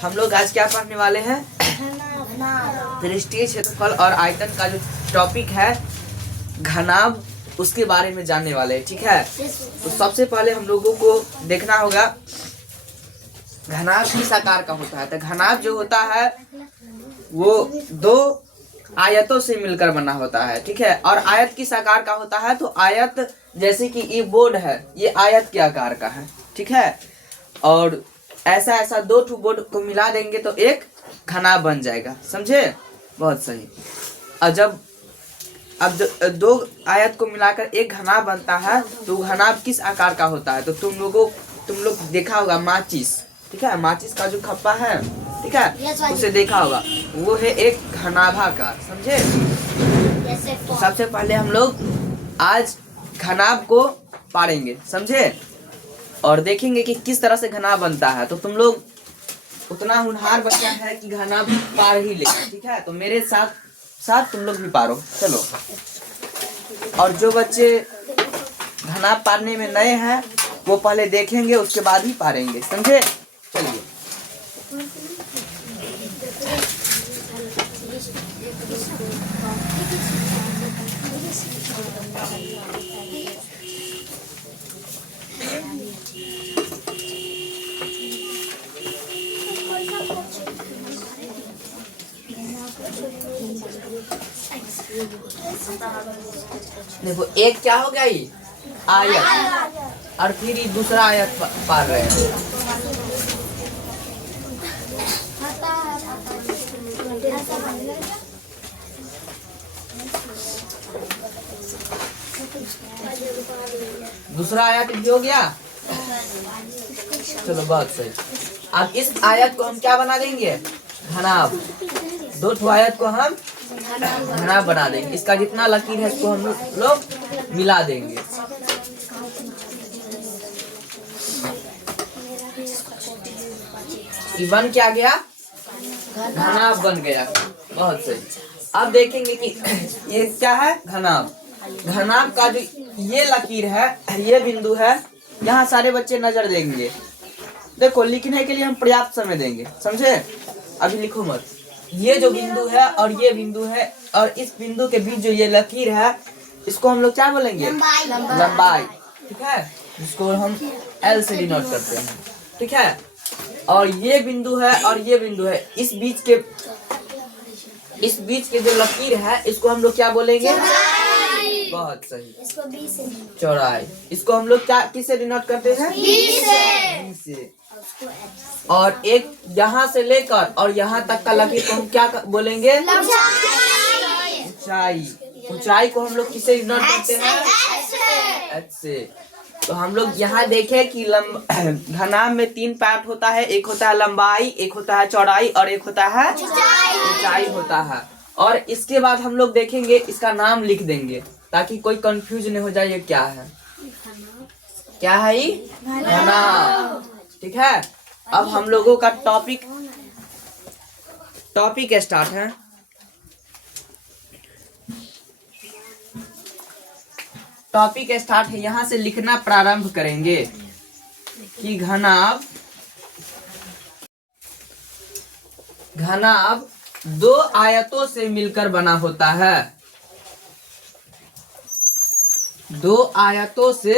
हम लोग आज क्या पढ़ने वाले हैं? पृष्ठीय क्षेत्रफल और आयतन का जो टॉपिक है घनाभ, उसके बारे में जानने वाले हैं। ठीक है, तो सबसे पहले हम लोगों को देखना होगा घनाभ किस आकार का होता है। तो घनाभ जो होता है वो दो आयतों से मिलकर बना होता है। ठीक है, और आयत किस आकार का होता है? तो आयत जैसे कि ये बोर्ड है, ये आयत के आकार का है। ठीक है, और ऐसा ऐसा दो ठो बोर्ड को मिला देंगे तो एक घनाभ बन जाएगा। समझे? बहुत सही। और जब अब दो आयत को मिलाकर एक घनाभ बनता है तो घनाभ किस आकार का होता है? तो तुम लोग देखा होगा माचिस। ठीक है, माचिस का जो खप्पा है, ठीक है, उसे देखा होगा, वो है एक घनाभाकार। समझे? सबसे पहले हम लोग आज घनाभ को पारेंगे। समझे? और देखेंगे कि किस तरह से घनाभ बनता है। तो तुम लोग उतना होनहार बच्चा है कि घनाभ पार ही लेगा। ठीक है, तो मेरे साथ साथ तुम लोग भी पारो। चलो, और जो बच्चे घनाभ पारने में नए हैं वो पहले देखेंगे, उसके बाद ही पारेंगे। समझे? चलिए, देखो एक क्या हो गया, ये आयत, और फिर ये दूसरा आयत पार रहे हैं। दूसरा आयत भी हो गया। चलो, बहुत सही। अब इस आयत को हम क्या बना देंगे? घनाभ। दो ठो आयत को हम घनाभ बना देंगे। इसका जितना लकीर है इसको हम लोग मिला देंगे। ये बन क्या गया? घनाभ बन गया। बहुत सही। अब देखेंगे कि ये क्या है? घनाभ। घनाभ का जो ये लकीर है, ये बिंदु है, यहाँ सारे बच्चे नजर देंगे। देखो, लिखने के लिए हम पर्याप्त समय देंगे। समझे? अभी लिखो मत। ये जो बिंदु है और ये बिंदु है, और इस बिंदु के बीच जो ये लकीर है, इसको हम लोग क्या बोलेंगे? लंबाई। ठीक है, जिसको हम L से डिनोट करते हैं। ठीक है, और ये बिंदु है और ये बिंदु है, इस बीच के जो लकीर है इसको हम लोग क्या बोलेंगे? बहुत सही, चौड़ाई। इसको हम लोग क्या किससे डिनोट करते हैं? B से। और एक यहाँ से लेकर और यहाँ तक का लकीर को हम क्या बोलेंगे? ऊंचाई। ऊंचाई को हम लोग किससे डिनोट करते हैं? H से। तो हम लोग यहाँ देखें कि घनाभ में 3 पार्ट होता है। एक होता है लंबाई, एक होता है चौड़ाई, और एक होता है ऊंचाई होता है। और इसके बाद हम लोग देखेंगे, इसका नाम लिख देंगे ताकि कोई कंफ्यूज नहीं हो जाए ये क्या है। क्या है ये? घनाभ। ठीक है, अब हम लोगों का टॉपिक स्टार्ट है। टॉपिक स्टार्ट है, यहाँ से लिखना प्रारंभ करेंगे कि घनाभ दो आयतों से मिलकर बना होता है। दो आयतों से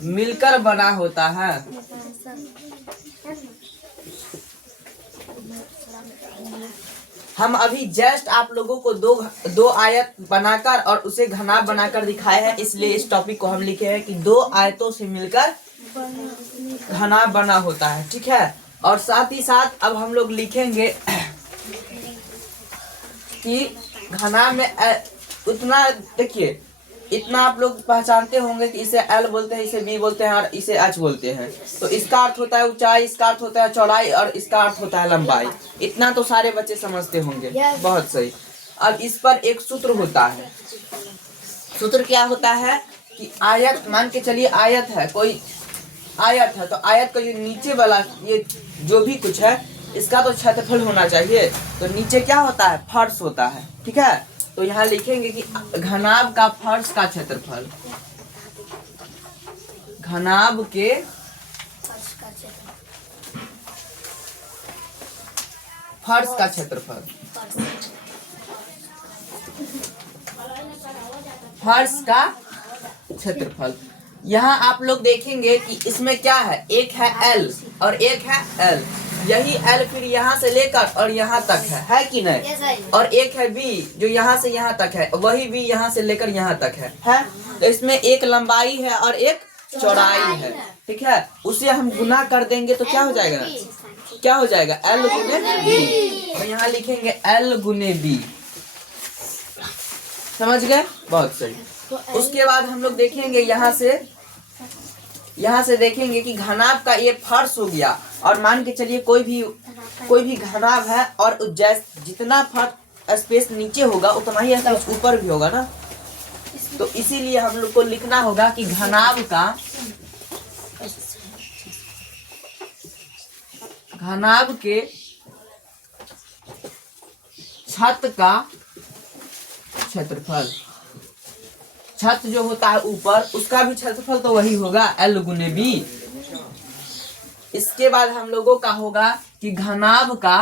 मिलकर बना होता है। हम अभी जस्ट आप लोगों को दो आयत बनाकर और उसे घनाभ बनाकर दिखाए हैं, इसलिए इस टॉपिक को हम लिखे हैं कि दो आयतों से मिलकर घनाभ बना होता है। ठीक है, और साथ ही साथ अब हम लोग लिखेंगे कि घनाभ में उतना, देखिए, इतना आप लोग पहचानते होंगे कि इसे L बोलते हैं, इसे B बोलते हैं और इसे H बोलते हैं। तो इसका अर्थ होता है ऊंचाई, इसका अर्थ होता है चौड़ाई, और इसका अर्थ होता है लंबाई। इतना तो सारे बच्चे समझते होंगे। बहुत सही। अब इस पर एक सूत्र होता है। सूत्र क्या होता है कि आयत, मान के चलिए आयत है, कोई आयत है, तो आयत का ये नीचे वाला ये जो भी कुछ है इसका तो क्षेत्रफल होना चाहिए। तो नीचे क्या होता है? फर्श होता है। ठीक है, तो यहाँ लिखेंगे कि घनाभ का फर्श का क्षेत्रफल, घनाभ के फर्श का क्षेत्रफल, फर्श का क्षेत्रफल। यहाँ आप लोग देखेंगे कि इसमें क्या है, एक है L और एक है L। यही L फिर यहाँ से लेकर और यहाँ तक है कि नहीं? और एक है B जो यहाँ से यहाँ तक है, वही B यहाँ से लेकर यहाँ तक है। तो इसमें एक लंबाई है और एक चौड़ाई है, ठीक है। उसे हम गुना कर देंगे तो क्या हो जाएगा, क्या हो जाएगा, L गुने B। और यहाँ लिखेंगे L गुने B। समझ गए? बहुत सही। उसके बाद हम लोग देखेंगे यहाँ से देखेंगे कि घनाभ का ये फर्श हो गया। और मान के चलिए कोई भी घनाभ है और जितना फर्श स्पेस नीचे होगा उतना ही स्पेस ऊपर भी होगा ना। तो इसीलिए हम लोग को लिखना होगा कि घनाभ के छत का क्षेत्रफल, छत जो होता है ऊपर उसका भी क्षेत्रफल तो वही होगा L गुने B। इसके बाद हम लोगों का होगा कि घनाभ का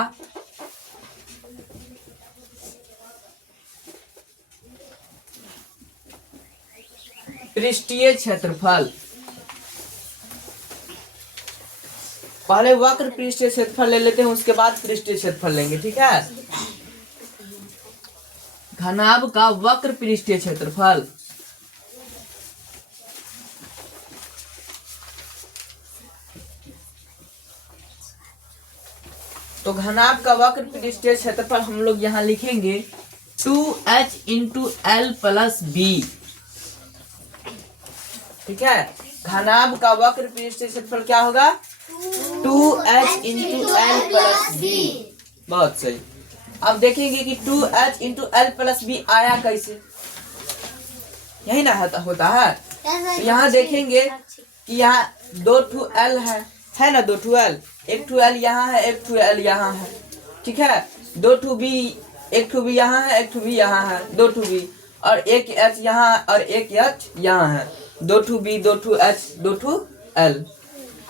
पृष्ठीय क्षेत्रफल। पहले वक्र पृष्ठीय क्षेत्रफल ले लेते हैं, उसके बाद पृष्ठीय क्षेत्रफल लेंगे, ठीक है। घनाभ का वक्र पृष्ठीय क्षेत्रफल, तो घनाभ का वक्र पृष्ठीय क्षेत्रफल हम लोग यहाँ लिखेंगे 2h into L plus B, ठीक है। घनाभ का वक्र पृष्ठीय क्षेत्रफल क्या होगा, 2h into L plus B। बहुत सही। अब देखेंगे कि 2h into L plus B आया कैसे, यही ना होता है। तो यहाँ देखेंगे कि यहाँ 2 L है ना, 2 L, एक L यहाँ है, एक L यहाँ है, ठीक है। 2 B, एक B यहाँ है, एक B यहाँ है, 2 B, और एक H यहाँ और एक H यहाँ है, 2 B, 2 H, 2 L।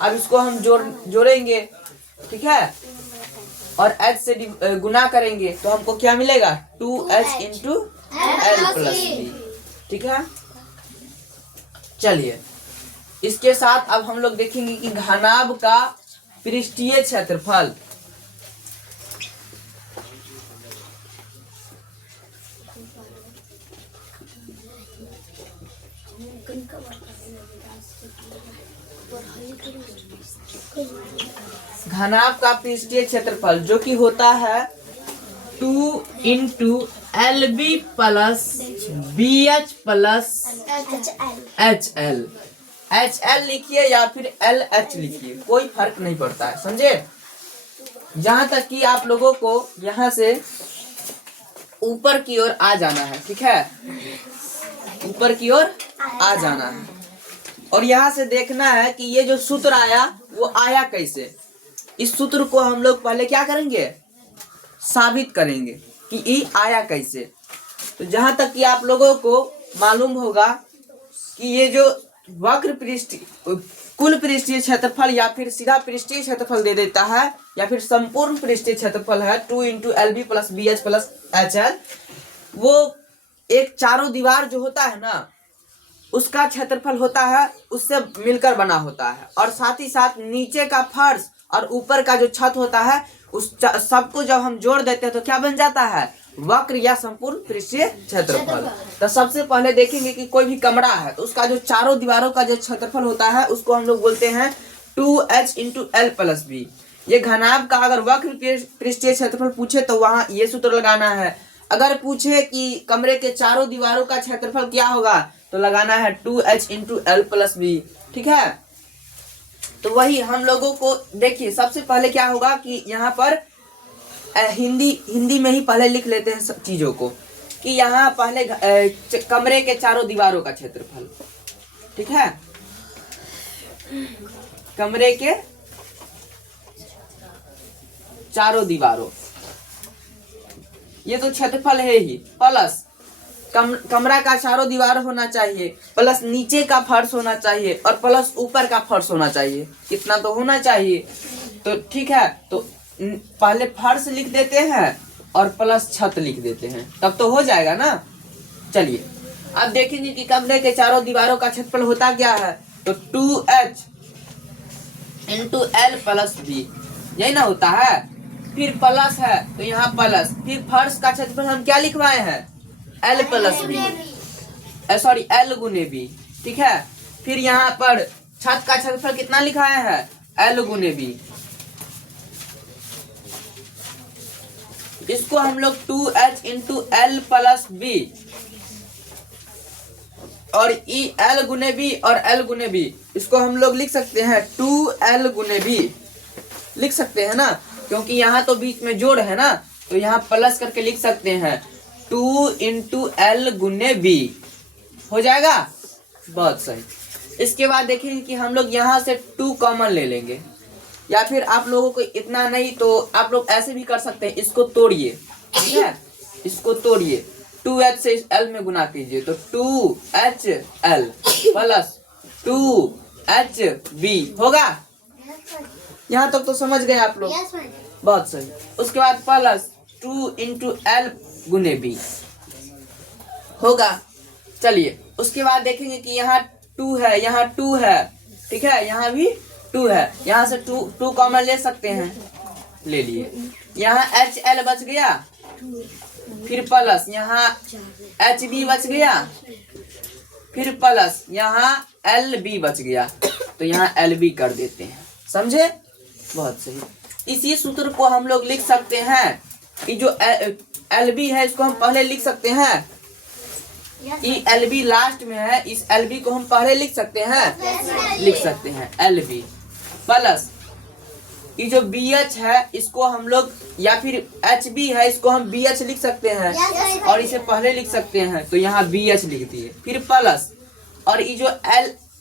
अब इसको हम जोड़ेंगे, ठीक है, और H से गुना करेंगे तो हमको क्या मिलेगा, 2H into L plus B, ठीक है। चलिए इसके साथ अब हम लोग देखेंगे कि घनाभ का पृष्ठीय क्षेत्रफल, घनाभ का पृष्ठीय क्षेत्रफल जो कि होता है 2 into LB plus BH plus HL। HL लिखिए या फिर LH लिखिए, कोई फर्क नहीं पड़ता है, समझे। जहां तक कि आप लोगों को यहाँ से ऊपर की ओर आ जाना है, ठीक है, ऊपर की ओर आ जाना है। और यहाँ से देखना है कि ये जो सूत्र आया वो आया कैसे। इस सूत्र को हम लोग पहले क्या करेंगे, साबित करेंगे कि ये आया कैसे। तो जहां तक कि आप लोगों को मालूम होगा कि ये जो वक्र पृष्ठीय कुल पृष्ठीय क्षेत्रफल या फिर सीधा पृष्ठीय क्षेत्रफल दे देता है या फिर संपूर्ण पृष्ठीय क्षेत्रफल है 2 into LB plus BH plus HL, वो एक चारों दीवार जो होता है ना उसका क्षेत्रफल होता है, उससे मिलकर बना होता है। और साथ ही साथ नीचे का फर्श और ऊपर का जो छत होता है उस सबको जब हम जोड़ देते हैं तो क्या बन जाता है, वक्र या संपूर्ण पृष्ठीय क्षेत्रफल। तो सबसे पहले देखेंगे कि कोई भी कमरा है तो उसका जो चारों दीवारों का जो क्षेत्रफल होता है उसको हम लोग बोलते हैं 2H into L plus B। ये घनाभ का अगर वक्र पृष्ठीय क्षेत्रफल पूछे तो वहां ये सूत्र लगाना है। अगर पूछे कि कमरे के चारों दीवारों का क्षेत्रफल क्या होगा तो लगाना है 2H into L plus B, ठीक है। तो वही हम लोगों को देखिए, सबसे पहले क्या होगा कि यहाँ पर हिंदी में ही पहले लिख लेते हैं सब चीजों को कि यहाँ पहले कमरे के चारों दीवारों का क्षेत्रफल, ठीक है, कमरे के चारों दीवारों, ये तो क्षेत्रफल है ही, प्लस कमरा का चारों दीवार होना चाहिए, प्लस नीचे का फर्श होना चाहिए और प्लस ऊपर का फर्श होना चाहिए। इतना तो होना चाहिए। तो ठीक है, तो पहले फर्श लिख देते हैं और प्लस छत लिख देते हैं, तब तो हो जाएगा ना। चलिए अब देखेंगे कि कमरे के चारों दीवारों का क्षेत्रफल होता क्या है। तो 2h into L plus B, यही ना होता है। फिर प्लस है तो यहाँ प्लस, फिर फर्श का क्षेत्रफल हम क्या लिखवाए हैं, L plus B, sorry L गुने बी। ठीक है, फिर यहाँ पर छत का क्षेत्रफल कितना लिखाया है, एल गुने बी। इसको हम लोग 2h into L plus B और ई एल गुने बी और एल गुने बी, इसको हम लोग लिख सकते हैं 2l गुने बी, लिख सकते हैं ना, क्योंकि यहाँ तो बीच में जोड़ है ना, तो यहाँ प्लस करके लिख सकते हैं 2 इंटू एल गुने बी, हो जाएगा। बहुत सही। इसके बाद देखिए कि हम लोग यहाँ से 2 कॉमन ले लेंगे, या फिर आप लोगों को इतना नहीं तो आप लोग ऐसे भी कर सकते हैं, इसको तोड़िए। ठीक है, इसको तोड़िए, 2h से इस l में गुना कीजिए, तो 2hL प्लस 2hB होगा। यहाँ तक तो समझ गए आप लोग। बहुत सही। उसके बाद प्लस 2 इंटू एल गुने बी होगा। चलिए उसके बाद देखेंगे कि यहाँ 2 है, यहाँ 2 है, ठीक है, यहाँ भी 2 है, यहाँ से 2 कॉमन ले सकते हैं, ले लिए। यहाँ HL बच गया, फिर प्लस यहाँ HB बच गया, फिर प्लस यहाँ LB बच गया, तो यहाँ LB कर देते हैं। समझे? बहुत सही। इसी सूत्र को हम लोग लिख सकते हैं कि जो LB है इसको हम पहले लिख सकते हैं, ई LB लास्ट में है, इस LB को हम पहले लिख सकते हैं, लिख सकते हैं LB प्लस ये जो BH है इसको हम लोग, या फिर HB है इसको हम BH लिख सकते हैं और इसे पहले लिख सकते हैं, तो यहाँ BH लिख दिए। फिर प्लस और ये जो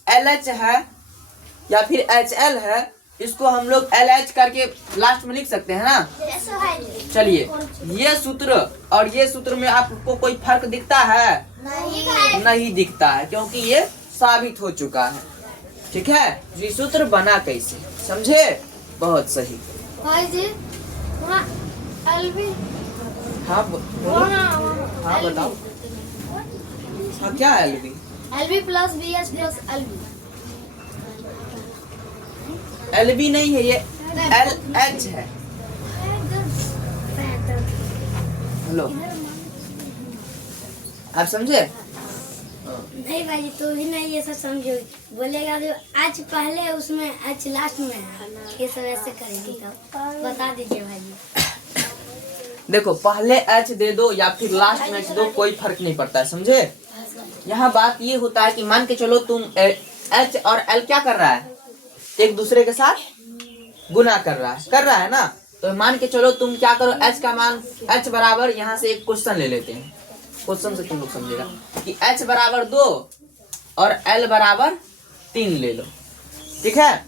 LH है या फिर HL है इसको हम लोग LH करके लास्ट में लिख सकते हैं ना। चलिए ये सूत्र और ये सूत्र में आपको कोई फर्क दिखता है? नहीं दिखता है, क्योंकि ये साबित हो चुका है। ठीक है, ये सूत्र बना कैसे, समझे? बहुत सही। भाई जी LB, हाँ हाँ बताओ। हाँ क्या है LB plus BH plus LB। LB नहीं है, ये LH है। हेलो, आप समझे? नहीं भाई जी, तो ही नहीं ये सब समझो, बोलेगा जो आज पहले उसमें आज लास्ट में है, ये सब ऐसे करेंगे तो बता दीजिए भाई जी। देखो पहले H दे दो या फिर लास्ट में H दो, कोई फर्क नहीं पड़ता है, समझे? यहाँ बात ये होता है कि मान के चलो तुम H और L क्या कर रहा है, एक दूसरे के साथ गुना कर रहा है ना। तो मान के चलो तुम क्या करो, H का मान H बराबर, यहाँ से एक क्वेश्चन ले लेते हैं, क्वेश्चन से तुम लोग समझेगा कि H बराबर 2 और L बराबर 3 ले लो। ठीक है,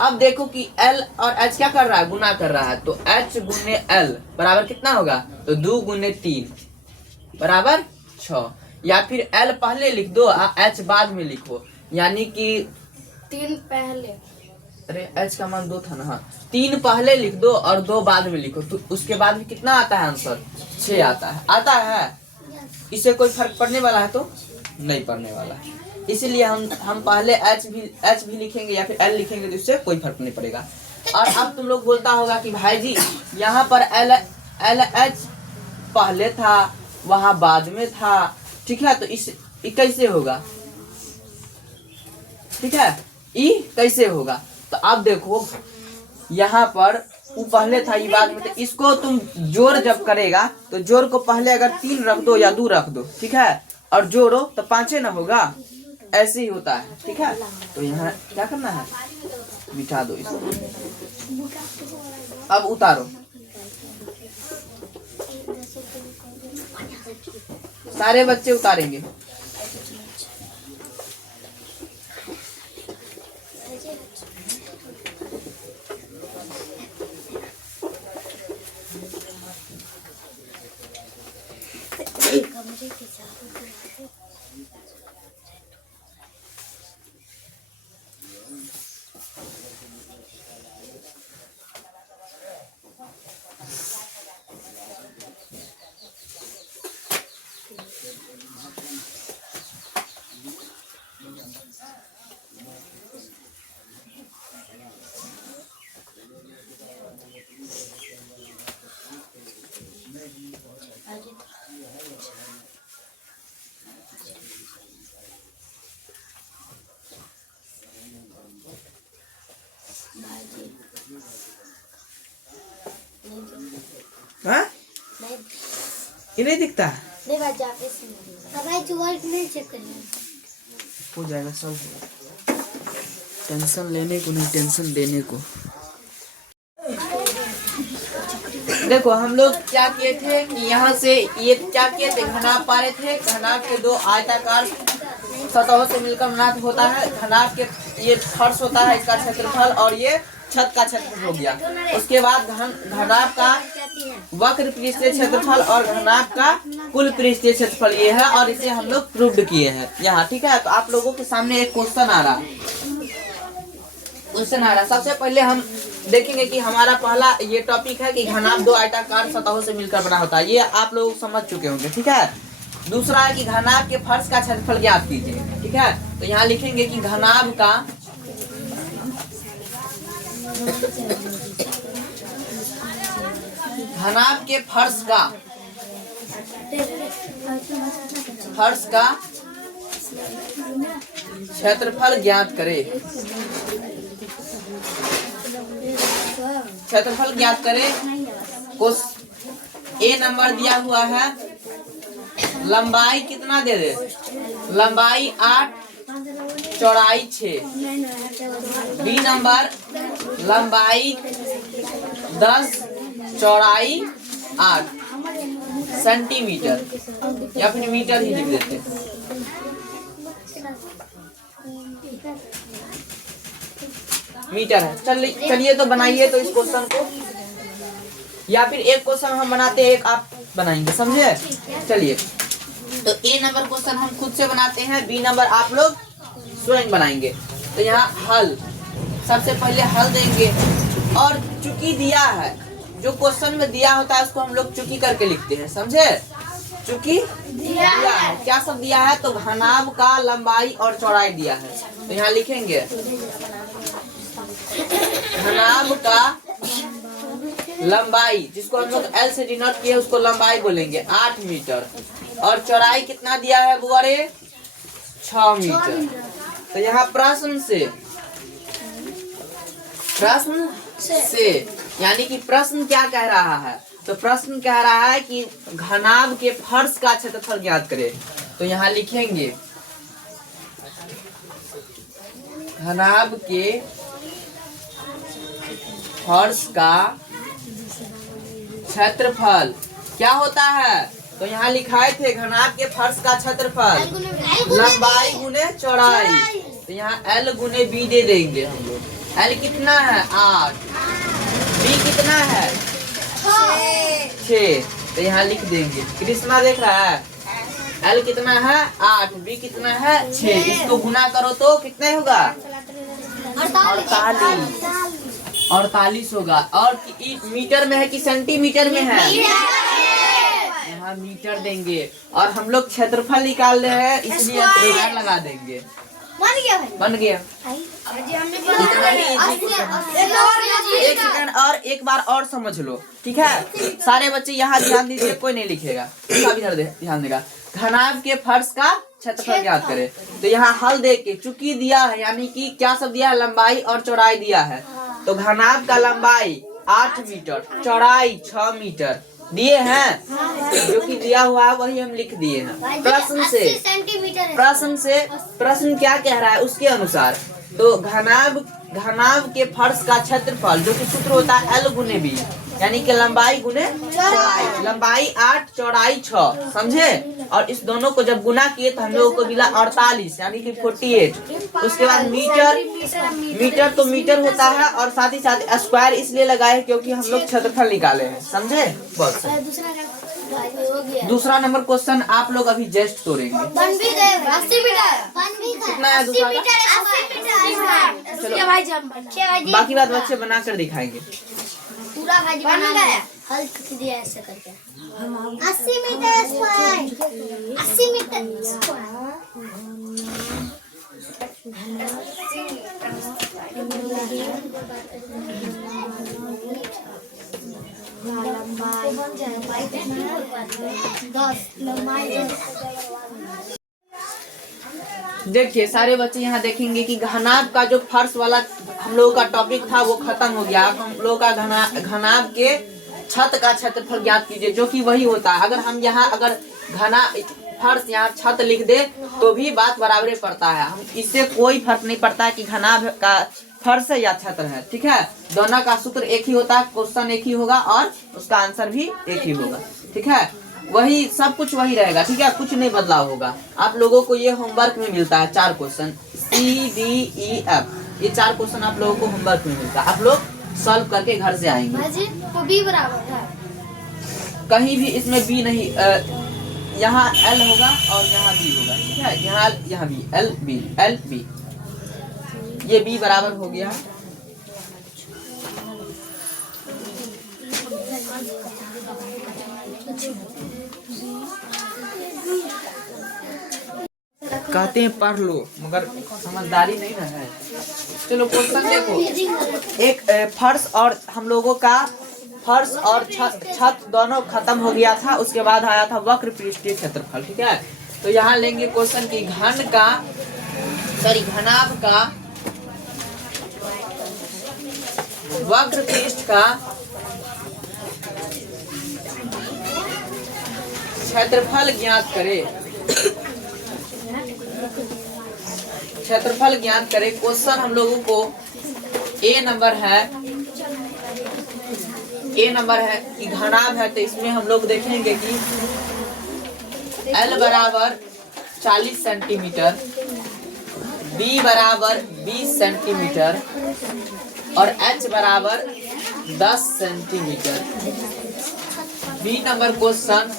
अब देखो कि L और H क्या कर रहा है, गुना कर रहा है, तो H गुने L बराबर कितना होगा, तो 2 गुने 3 बराबर 6, या फिर L पहले लिख दो और H बाद में लिखो, यानी कि 3 पहले, अरे H का मान 2 था ना, हाँ 3 पहले लिख दो और 2 बाद में लिखो, तो उसके बाद में कितना आता है आंसर, 6 आता है। इससे कोई फर्क पड़ने वाला है? तो नहीं पड़ने वाला है, इसीलिए हम पहले H भी लिखेंगे या फिर L लिखेंगे, तो इससे कोई फर्क नहीं पड़ेगा। और अब तुम लोग बोलता होगा कि भाई जी यहाँ पर LH पहले था, वहाँ बाद में था, ठीक है, तो इस कैसे होगा, ठीक है, ई कैसे होगा? तो अब देखो यहाँ पर वो पहले था, ये बाद में, तो इसको तुम जोड़ जब करेगा तो जोड़ को पहले अगर 3 रख दो या 2 रख दो, ठीक है, और जोड़ो तो 5 ना होगा, ऐसे ही होता है। ठीक है, तो यहाँ क्या करना है, बिठा दो इसको, अब उतारो, सारे बच्चे उतारेंगे। हाँ ये नहीं दिखता नहीं भाई जाके भाई तू वर्क नहीं चेक करिए हो जाएगा सब। टेंशन लेने को नहीं टेंशन देने को। देखो हम लोग क्या किए थे कि यहाँ से ये क्या किए थे, घनाभ पा रहे थे। घनाभ के दो आयताकार सतहों से मिलकर घनाभ होता है। घनाभ के ये फर्श होता है इसका क्षेत्रफल और ये छत का क्षेत्रफल हो गया। उसके बाद घनाभ का वक्र पृष्ठीय क्षेत्रफल और घनाभ का कुल पृष्ठीय क्षेत्रफल ये है और इसे हम लोग प्रूव्ड किए हैं यहाँ। ठीक है, तो आप लोगों के सामने एक क्वेश्चन आ रहा। सबसे पहले हम देखेंगे कि हमारा पहला ये टॉपिक है कि घनाभ दो आयताकार सतहों से मिलकर बना होता है। ये आप लोग समझ चुके होंगे। ठीक है, दूसरा है कि घनाभ के फर्श का क्षेत्रफल ज्ञात कीजिए। ठीक है, तो यहाँ लिखेंगे कि घनाभ के फर्श का क्षेत्रफल ज्ञात करें। क्षेत्रफल ज्ञात करें। ए नंबर दिया हुआ है, लंबाई कितना दे दे, लंबाई 8 चौड़ाई 6। बी नंबर लंबाई 10 चौड़ाई 8 सेंटीमीटर या फिर मीटर ही लिख देते। मीटर है। चलिए तो बनाइए तो इस क्वेश्चन को, या फिर एक क्वेश्चन हम बनाते हैं एक आप बनाएंगे, समझे। चलिए तो ए नंबर क्वेश्चन हम खुद से बनाते हैं, बी नंबर आप लोग स्वयं बनाएंगे। तो यहाँ हल, सबसे पहले हल देंगे और चुकी दिया है, जो क्वेश्चन में दिया होता है उसको हम लोग चुकी करके लिखते हैं, समझे। चुकी दिया है, क्या सब दिया है, तो घनाभ का लंबाई और चौड़ाई दिया है। तो यहाँ लिखेंगे घनाभ का लंबाई, जिसको हम लोग L से डिनोट किए उसको लंबाई बोलेंगे 8 मीटर, और चौड़ाई कितना दिया है बुआरे, 6 मीटर। तो यहाँ प्रश्न से यानी कि प्रश्न क्या कह रहा है, तो प्रश्न कह रहा है कि घनाभ के फर्श का क्षेत्रफल ज्ञात करें। तो यहाँ लिखेंगे घनाभ के फर्श का क्षेत्रफल क्या होता है, तो यहाँ लिखाए थे घनाभ के फर्श का क्षेत्रफल लंबाई गुने चौड़ाई। तो यहाँ L गुने B दे देंगे हम लोग। L कितना है 8, B कितना है 6। तो यहाँ लिख देंगे, कृष्णा देख रहा है, L कितना है 8, B कितना है 6। इसको गुना करो तो कितने होगा 48 होगा। और मीटर में है कि सेंटीमीटर में है, यहाँ मीटर देंगे। और हम लोग क्षेत्रफल निकाल रहे हैं इसलिए स्क्वायर लगा देंगे। बन गया। एक सेकंड और एक बार और समझ लो, ठीक है। सारे बच्चे यहाँ ध्यान दीजिए, कोई नहीं लिखेगा, ध्यान देगा। घनाभ के फर्श का क्षेत्रफल ज्ञात करें। तो यहाँ हल दे के चुकी दिया है, यानी कि क्या सब दिया है, लंबाई और चौड़ाई दिया है। तो घनाभ का लंबाई 8 मीटर, चौड़ाई 6 मीटर दिए हैं, जो कि दिया हुआ है वही हम लिख दिए हैं। प्रश्न क्या कह रहा है उसके अनुसार। तो घनाभ के फर्श का क्षेत्रफल, जो कि सूत्र होता है L गुने B, यानी कि लंबाई गुने चौड़ाई। लंबाई 8 चौड़ाई 6, समझे। और इस दोनों को जब गुना किए तो हम लोगों को मिला 48, यानी कि 48। उसके बाद मीटर तो मीटर होता है, और साथ ही साथ स्क्वायर इसलिए लगाए क्योंकि हम लोग क्षेत्रफल निकाले हैं, समझे। बहुत भाई हो गया। दूसरा नंबर क्वेश्चन आप लोग अभी जस्ट तोड़ेंगे। 80 मीटर। कितना है दूसरा का? 80 मीटर। भाई जंप बाकी बात बच्चे बना कर दिखाएंगे। पूरा भाई बना गया। हल दिया ऐसे करके 80 मीटर स्क्वायर। 80 मीटर देखिए सारे बच्चे यहाँ देखेंगे कि घनाभ का जो फर्श वाला हम लोगों का टॉपिक था वो खत्म हो गया। अब हम लोग का घनाभ के छत का क्षेत्रफल ज्ञात कीजिए, जो कि वही होता है। अगर हम यहाँ अगर फर्श यहाँ छत लिख दे तो भी बात बराबर पड़ता है। हम इससे कोई फर्क नहीं पड़ता है कि घनाभ का फर्श है या छत है, ठीक है। दोनों का सूत्र एक ही होता है, क्वेश्चन एक ही होगा और उसका आंसर भी एक ही होगा, ठीक है। वही सब कुछ वही रहेगा, ठीक है, कुछ नहीं बदलाव होगा। आप लोगों को ये होमवर्क में मिलता है 4 क्वेश्चन CDEF, ये 4 क्वेश्चन आप लोगों को होमवर्क में मिलता है। आप लोग सॉल्व करके घर से आएंगे। तो बी बराबर है, कहीं भी इसमें बी नहीं, यहाँ L होगा और यहाँ B होगा, ठीक है। यहाँ B, L B, ये B बराबर हो गया। कहते हैं पढ़ लो मगर समझदारी नहीं ना है। चलो क्वेश्चन देखो। एक फर्श और हम लोगों का फर्श और छत दोनों खत्म हो गया था। उसके बाद आया था वक्र पृष्ठीय क्षेत्रफल, ठीक है। तो यहाँ लेंगे क्वेश्चन की घनाभ का वक्र पृष्ठ का क्षेत्रफल ज्ञात करे। क्षेत्रफल ज्ञात करे। क्वेश्चन हम लोगों को ए नंबर है कि घनाभ है, तो इसमें हम लोग देखेंगे कि L बराबर 40 सेंटीमीटर, B बराबर 20 सेंटीमीटर और H बराबर 10 सेंटीमीटर। बी नंबर क्वेश्चन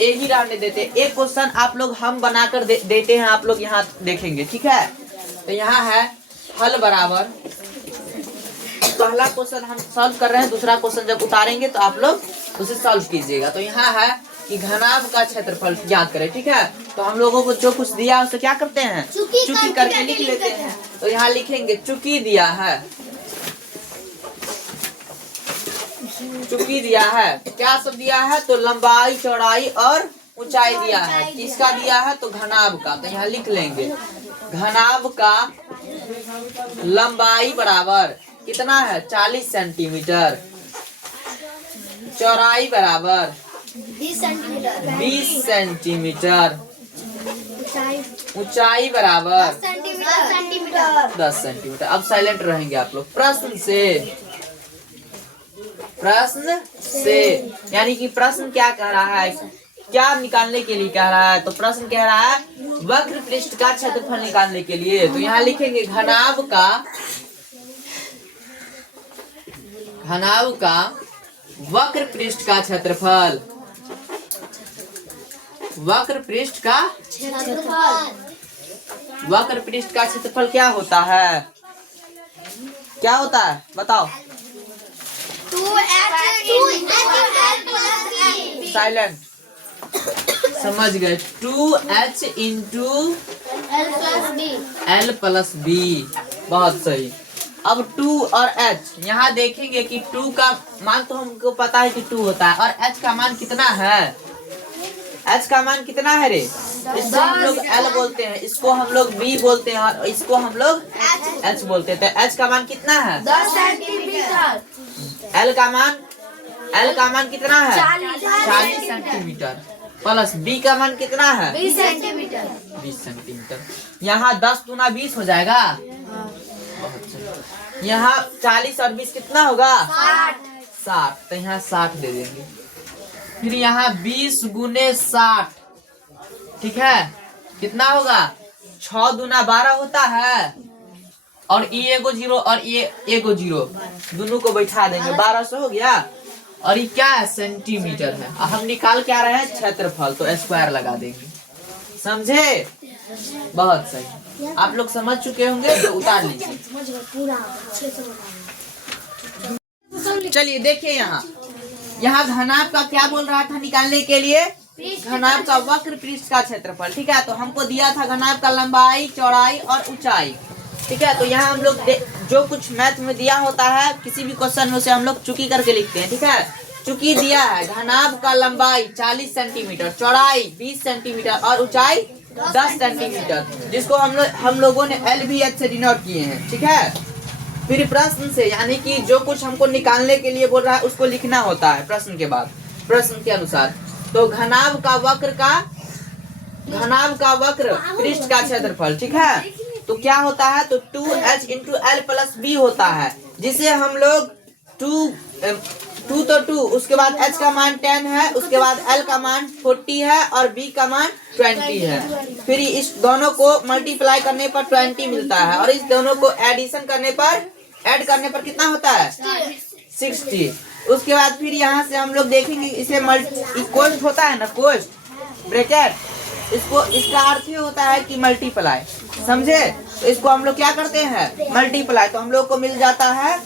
ए ही रहने देते। एक क्वेश्चन आप लोग हम बनाकर देते हैं, आप लोग यहाँ देखेंगे, ठीक है। तो यहाँ है हल बराबर, पहला क्वेश्चन हम सॉल्व कर रहे हैं, दूसरा क्वेश्चन जब उतारेंगे तो आप लोग उसे सॉल्व कीजिएगा। तो यहाँ है कि घनाभ का क्षेत्रफल ज्ञात करें, ठीक है। तो हम लोगों को जो कुछ दिया उसे क्या करते हैं, चुकी करके लिख लेते हैं। तो यहाँ लिखेंगे चुकी दिया है, चुकी दिया है, क्या सब दिया है, तो लंबाई चौड़ाई और ऊंचाई दिया है। किसका दिया है, तो घनाभ का। तो यहाँ लिख लेंगे घनाभ का लंबाई बराबर कितना है, 40 सेंटीमीटर, चौड़ाई बराबर 20 सेंटीमीटर, ऊंचाई बराबर 10 सेंटीमीटर। अब साइलेंट रहेंगे आप लोग। प्रश्न से यानी कि प्रश्न क्या कह रहा है, क्या निकालने के लिए कह रहा है, तो प्रश्न कह रहा है वक्र पृष्ठ का क्षेत्रफल निकालने के लिए। तो यहाँ लिखेंगे घनाभ का वक्र पृष्ठ का क्षेत्रफल, वक्र पृष्ठ का क्षेत्रफल क्या होता है, क्या होता है बताओ। साइलेंट, समझ गए। 2H into L plus B, बहुत सही। अब 2 और H यहाँ देखेंगे कि 2 का मान तो हमको पता है कि 2 होता है, और H का मान कितना है, H का मान कितना है रे, इसको हम लोग L बोलते हैं, इसको हम लोग B बोलते हैं और इसको हम लोग H बोलते हैं। तो H का मान कितना है, 10 सेंटीमीटर। L का मान कितना है, 40 सेंटीमीटर, प्लस B का मान कितना है, 20 सेंटीमीटर। 20 सेंटीमीटर। यहाँ 10 दूना 20 हो जाएगा, बहुत सही। यहाँ 40 और 20 कितना होगा, 60। तो यहाँ 60 दे देंगे। फिर यहाँ 20 गुने 60, ठीक है, कितना होगा, 6 दूना 12 होता है, और ये एगो 0 और ये एगो 0 दोनों को बैठा देंगे, 1200 हो गया। और ये क्या है, सेंटीमीटर है। हम निकाल के आ रहे हैं क्षेत्रफल, तो स्क्वायर लगा देंगे। समझे? बहुत सही, आप लोग समझ चुके होंगे, तो उतार लीजिए। चलिए देखिए, यहाँ घनाभ का क्या बोल रहा था निकालने के लिए, घनाभ का वक्र पृष्ठ का क्षेत्रफल। ठीक है, तो हमको दिया था घनाभ का लंबाई, चौड़ाई और ऊंचाई। ठीक है, तो यहाँ हम लोग जो कुछ मैथ में दिया होता है, किसी भी क्वेश्चन में उसे हम लोग चुकी करके लिखते हैं। ठीक है, चुकी दिया है घनाभ का लंबाई 40 सेंटीमीटर, चौड़ाई 20 सेंटीमीटर और ऊंचाई 10 सेंटीमीटर, जिसको हम लोगों ने LBH से डिनोट किए हैं। ठीक है, फिर प्रश्न से, यानी कि जो कुछ हमको निकालने के लिए बोल रहा है उसको लिखना होता है प्रश्न के बाद, प्रश्न के अनुसार। तो घनाभ का वक्र पृष्ठ का क्षेत्रफल। ठीक है, तो क्या होता है, तो 2h × l + b होता है, जिसे हम लोग 2 तो 2, उसके बाद h का मान 10 है, उसके बाद l का मान 40 है और b का मान 20 है। फिर इस दोनों को मल्टीप्लाई करने पर 20 मिलता है, और इस दोनों को ऐड करने पर कितना होता है, 60। उसके बाद फिर यहाँ से हम लोग देखेंगे, इसे कोष्ठ होता है ना, कोष्ठ ब्रैकेट, इसका अर्थ ये होता है कि मल्टीप्लाई। समझे? तो इसको हम लोग क्या करते हैं, मल्टीप्लाई, तो हम लोग को मिल जाता है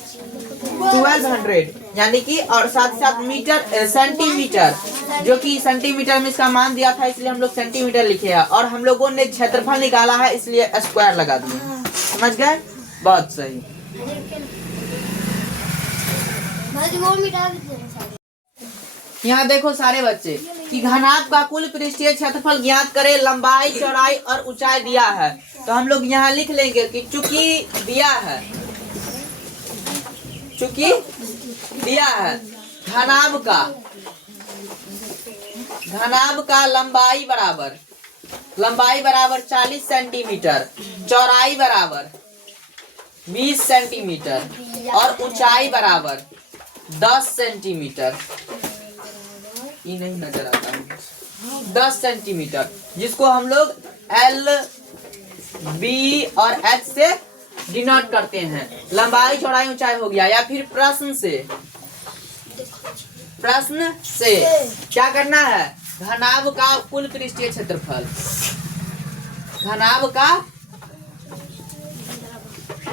1200, यानी कि, और साथ साथ सेंटीमीटर, जो कि सेंटीमीटर में इसका मान दिया था, इसलिए हम लोग सेंटीमीटर लिखे हैं, और हम लोगों ने क्षेत्रफल निकाला है, इसलिए स्क्वायर लगा दिए। समझ गए? बहुत सही। यहाँ देखो सारे बच्चे कि घनाभ का कुल पृष्ठीय क्षेत्रफल ज्ञात करें, लंबाई, चौड़ाई और ऊंचाई दिया है। तो हम लोग यहाँ लिख लेंगे कि चूंकि दिया है घनाभ का लंबाई बराबर 40 सेंटीमीटर, चौड़ाई बराबर 20 सेंटीमीटर और ऊंचाई बराबर 10 सेंटीमीटर। ये नहीं नजर आता है, 10 सेंटीमीटर, जिसको हम लोग L, B और H से डिनोट करते हैं। लंबाई, चौड़ाई, ऊंचाई हो गया। या फिर प्रश्न से क्या करना है, घनाभ का कुल पृष्ठीय क्षेत्रफल, घनाभ का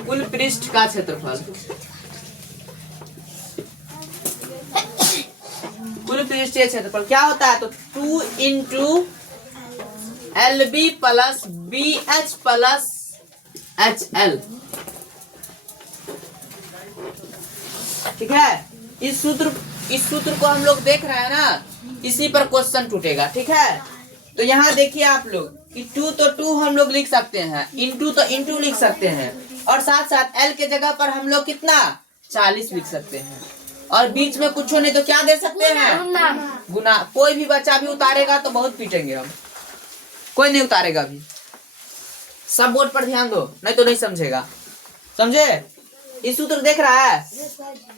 कुल पृष्ठ का क्षेत्रफल, कुल पृष्ठीय क्षेत्रफल क्या होता है, तो 2 × LB + BH + HL। ठीक है, इस सूत्र को हम लोग देख रहे हैं ना, इसी पर क्वेश्चन टूटेगा। ठीक है, तो यहाँ देखिए आप लोग कि 2 तो 2 हम लोग लिख सकते हैं, इंटू तो इंटू लिख सकते हैं, और साथ साथ L के जगह पर हम लोग कितना 40 लिख सकते हैं, और बीच में कुछ नहीं तो क्या दे सकते हैं, गुना। कोई भी बच्चा भी उतारेगा तो बहुत पीटेंगे हम, कोई नहीं उतारेगा भी। सब बोर्ड पर ध्यान दो, नहीं तो नहीं समझेगा। समझे? इस सूत्र देख रहा है,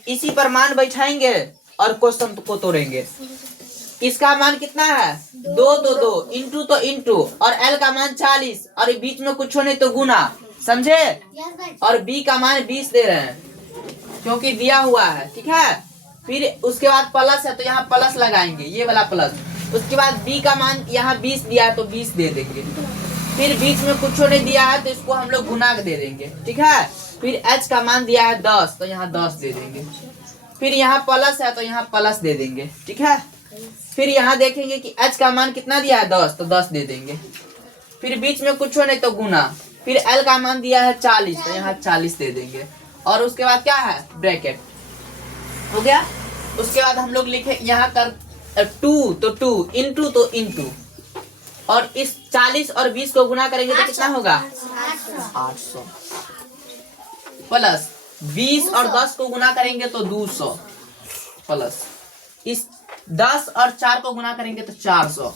इसी पर मान बैठाएंगे और क्वेश्चन को तोड़ेंगे। इसका मान कितना है, 2 तो 2, इंटू तो इंटू, और L का मान 40, और बीच में कुछ नहीं तो गुना। समझे? और B का मान 20 दे रहे हैं, क्योंकि दिया हुआ है। ठीक है, फिर उसके बाद प्लस है, तो यहाँ प्लस लगाएंगे, ये वाला प्लस। उसके बाद B का मान यहाँ 20 दिया है, तो 20 दे देंगे। फिर बीच में कुछ नहीं दिया है, तो इसको हम लोग गुना दे देंगे। ठीक है, फिर H का मान दिया है 10, तो यहाँ 10 दे देंगे। फिर यहाँ प्लस है, तो यहाँ प्लस दे देंगे। ठीक है, फिर यहाँ देखेंगे कि H का मान कितना दिया है, 10, तो 10 दे देंगे। फिर बीच में कुछ नहीं तो गुना। फिर L का मान दिया है 40, तो यहाँ 40 दे देंगे, और उसके बाद क्या है, ब्रैकेट। हो गया। उसके बाद हम लोग लिखे यहाँ कर 2 तो 2, इंटू तो इंटू, और इस 40 और 20 को गुना करेंगे तो कितना होगा, 800, प्लस 20 और 10 को गुना करेंगे तो 200, प्लस इस 10 और 4 को गुना करेंगे तो 400।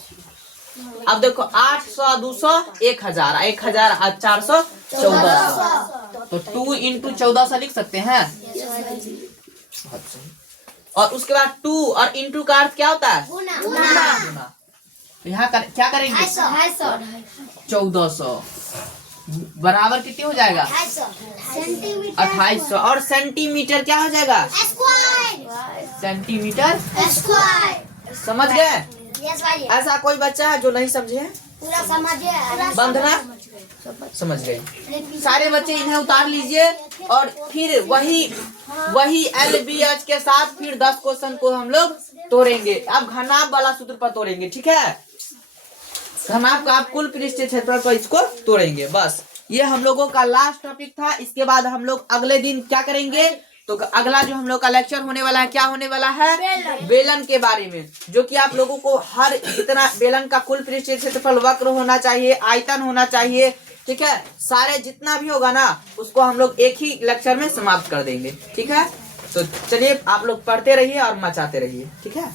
अब देखो 800, 200, 1000, 1000 और 400, 1400। तो 2 × 1400 लिख सकते हैं। बहुत सही। और उसके बाद 2 और इंटू का अर्थ क्या होता है, गुना। यहाँ क्या करेंगे, 1400 बराबर कितनी हो जाएगा, 2800। और सेंटीमीटर क्या हो जाएगा, सेंटीमीटर स्क्वायर। समझ गए? यस भाई। ऐसा कोई बच्चा है जो नहीं समझे? पूरा समझिए। बंधना समझ गए सारे बच्चे। इन्हें उतार लीजिए और फिर वही LBH के साथ फिर 10 क्वेश्चन को हम लोग तोड़ेंगे। अब घनाभ वाला सूत्र पर तोड़ेंगे, ठीक है? घनाभ का आप कुल पृष्ठ क्षेत्रफल पर इसको तोड़ेंगे। बस ये हम लोगों का लास्ट टॉपिक था। इसके बाद हम लोग अगले दिन क्या करेंगे? तो अगला जो हम लोग का लेक्चर होने वाला है, क्या होने वाला है? बेलन के बारे में, जो कि आप लोगों को हर इतना बेलन का कुल पृष्ठ क्षेत्रफल, वक्र होना चाहिए, आयतन होना चाहिए, ठीक है? सारे जितना भी होगा ना उसको हम लोग एक ही लेक्चर में समाप्त कर देंगे, ठीक है? तो चलिए आप लोग पढ़ते रहिए और मचाते रहिए, ठीक है?